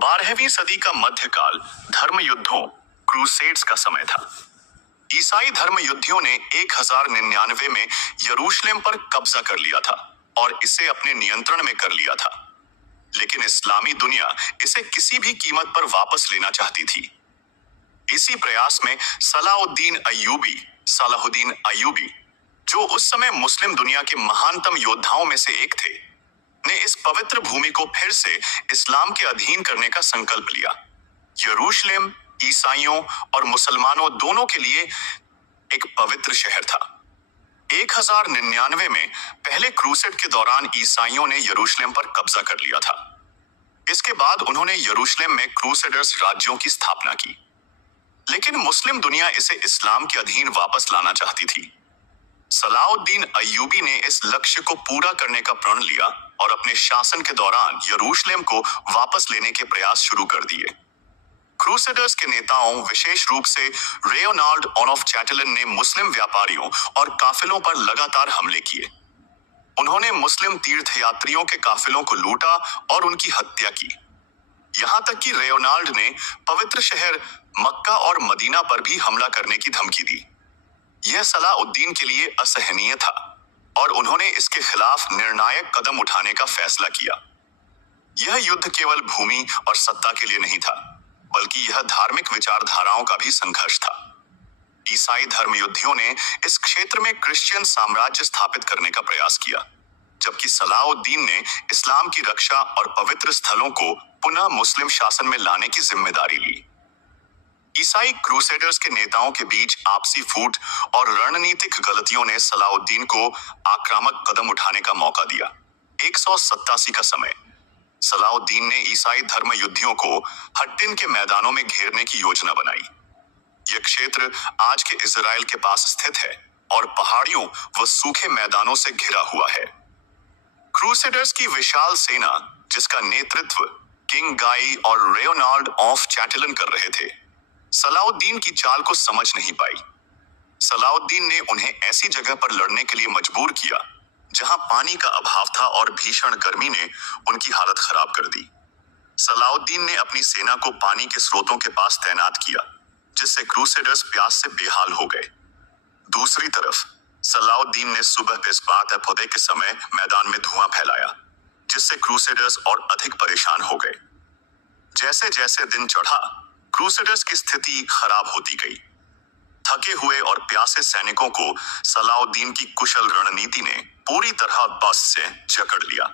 12वीं सदी का मध्यकाल धर्म युद्धों क्रूसेड्स का समय था। ईसाई धर्म युद्धियों ने 1099 में यरूशलेम पर कब्जा कर लिया था और इसे अपने नियंत्रण में कर लिया था। लेकिन इस्लामी दुनिया इसे किसी भी कीमत पर वापस लेना चाहती थी। इसी प्रयास में सलाहुद्दीन अय्यूबी, जो उस समय मुस्लिम दुनिया के महानतम योद्धाओं में से एक थे, ने इस पवित्र भूमि को फिर से इस्लाम के अधीन करने का संकल्प लिया। यरूशलेम ईसाइयों और मुसलमानों दोनों के लिए एक पवित्र शहर था। 1099 में पहले क्रूसेड के दौरान ईसाइयों ने यरूशलेम पर कब्जा कर लिया था। इसके बाद उन्होंने यरूशलेम में क्रूसेडर्स राज्यों की स्थापना की, लेकिन मुस्लिम दुनिया इसे इस्लाम के अधीन वापस लाना चाहती थी। सलाहुद्दीन अय्यूबी ने इस लक्ष्य को पूरा करने का प्रण लिया और अपने शासन के दौरान यरूशलेम को वापस लेने के प्रयास शुरू कर दिए। क्रूसेडर्स के नेताओं, विशेष रूप से रेयोनाल्ड ऑफ चैटलन, ने मुस्लिम व्यापारियों और काफिलों पर लगातार हमले किए। उन्होंने मुस्लिम तीर्थयात्रियों के काफिलों को लूटा और उनकी हत्या की। यहाँ तक कि रेयोनाल्ड ने पवित्र शहर मक्का और मदीना पर भी हमला करने की धमकी दी। यह सलाहुद्दीन के लिए असहनीय था और उन्होंने इसके खिलाफ निर्णायक कदम उठाने का फैसला किया। यह युद्ध केवल भूमि और सत्ता के लिए नहीं था, बल्कि यह धार्मिक विचारधाराओं का भी संघर्ष था। ईसाई धर्मयुद्धियों ने इस क्षेत्र में क्रिश्चियन साम्राज्य स्थापित करने का प्रयास किया, जबकि सलाहुद्दीन ने इस्लाम की रक्षा और पवित्र स्थलों को पुनः मुस्लिम शासन में लाने की जिम्मेदारी ली। ईसाई क्रूसेडर्स के नेताओं के बीच आपसी फूट और रणनीतिक गलतियों ने सलाहुद्दीन को आक्रामक कदम उठाने का मौका दिया। 187 का समय, सलाहुद्दीन ने ईसाई धर्म युद्धियों को हट्टिन के मैदानों में घेरने की योजना बनाई। यह क्षेत्र आज के इजराइल के पास स्थित है और पहाड़ियों व सूखे मैदानों से घिरा हुआ है। क्रूसेडर्स की विशाल सेना, जिसका नेतृत्व किंग गाई और रेयोनाल्ड ऑफ चैटलन कर रहे थे, सलाहुद्दीन की चाल को समझ नहीं पाई। सलाहुद्दीन ने उन्हें ऐसी जगह पर लड़ने के लिए मजबूर किया जहां पानी का अभाव था और भीषण गर्मी ने उनकी हालत खराब कर दी। सलाहुद्दीन ने अपनी सेना को पानी के स्रोतों के पास तैनात किया, जिससे क्रूसेडर्स प्यास से बेहाल हो गए। दूसरी तरफ सलाहुद्दीन ने सुबह पेशवात के समय मैदान में धुआं फैलाया, जिससे क्रूसेडर्स और अधिक परेशान हो गए। जैसे जैसे दिन चढ़ा, क्रूसेडर्स की स्थिति खराब होती गई। थके हुए और प्यासे सैनिकों को सलाहुद्दीन की कुशल रणनीति ने पूरी तरह बस से जकड़ लिया।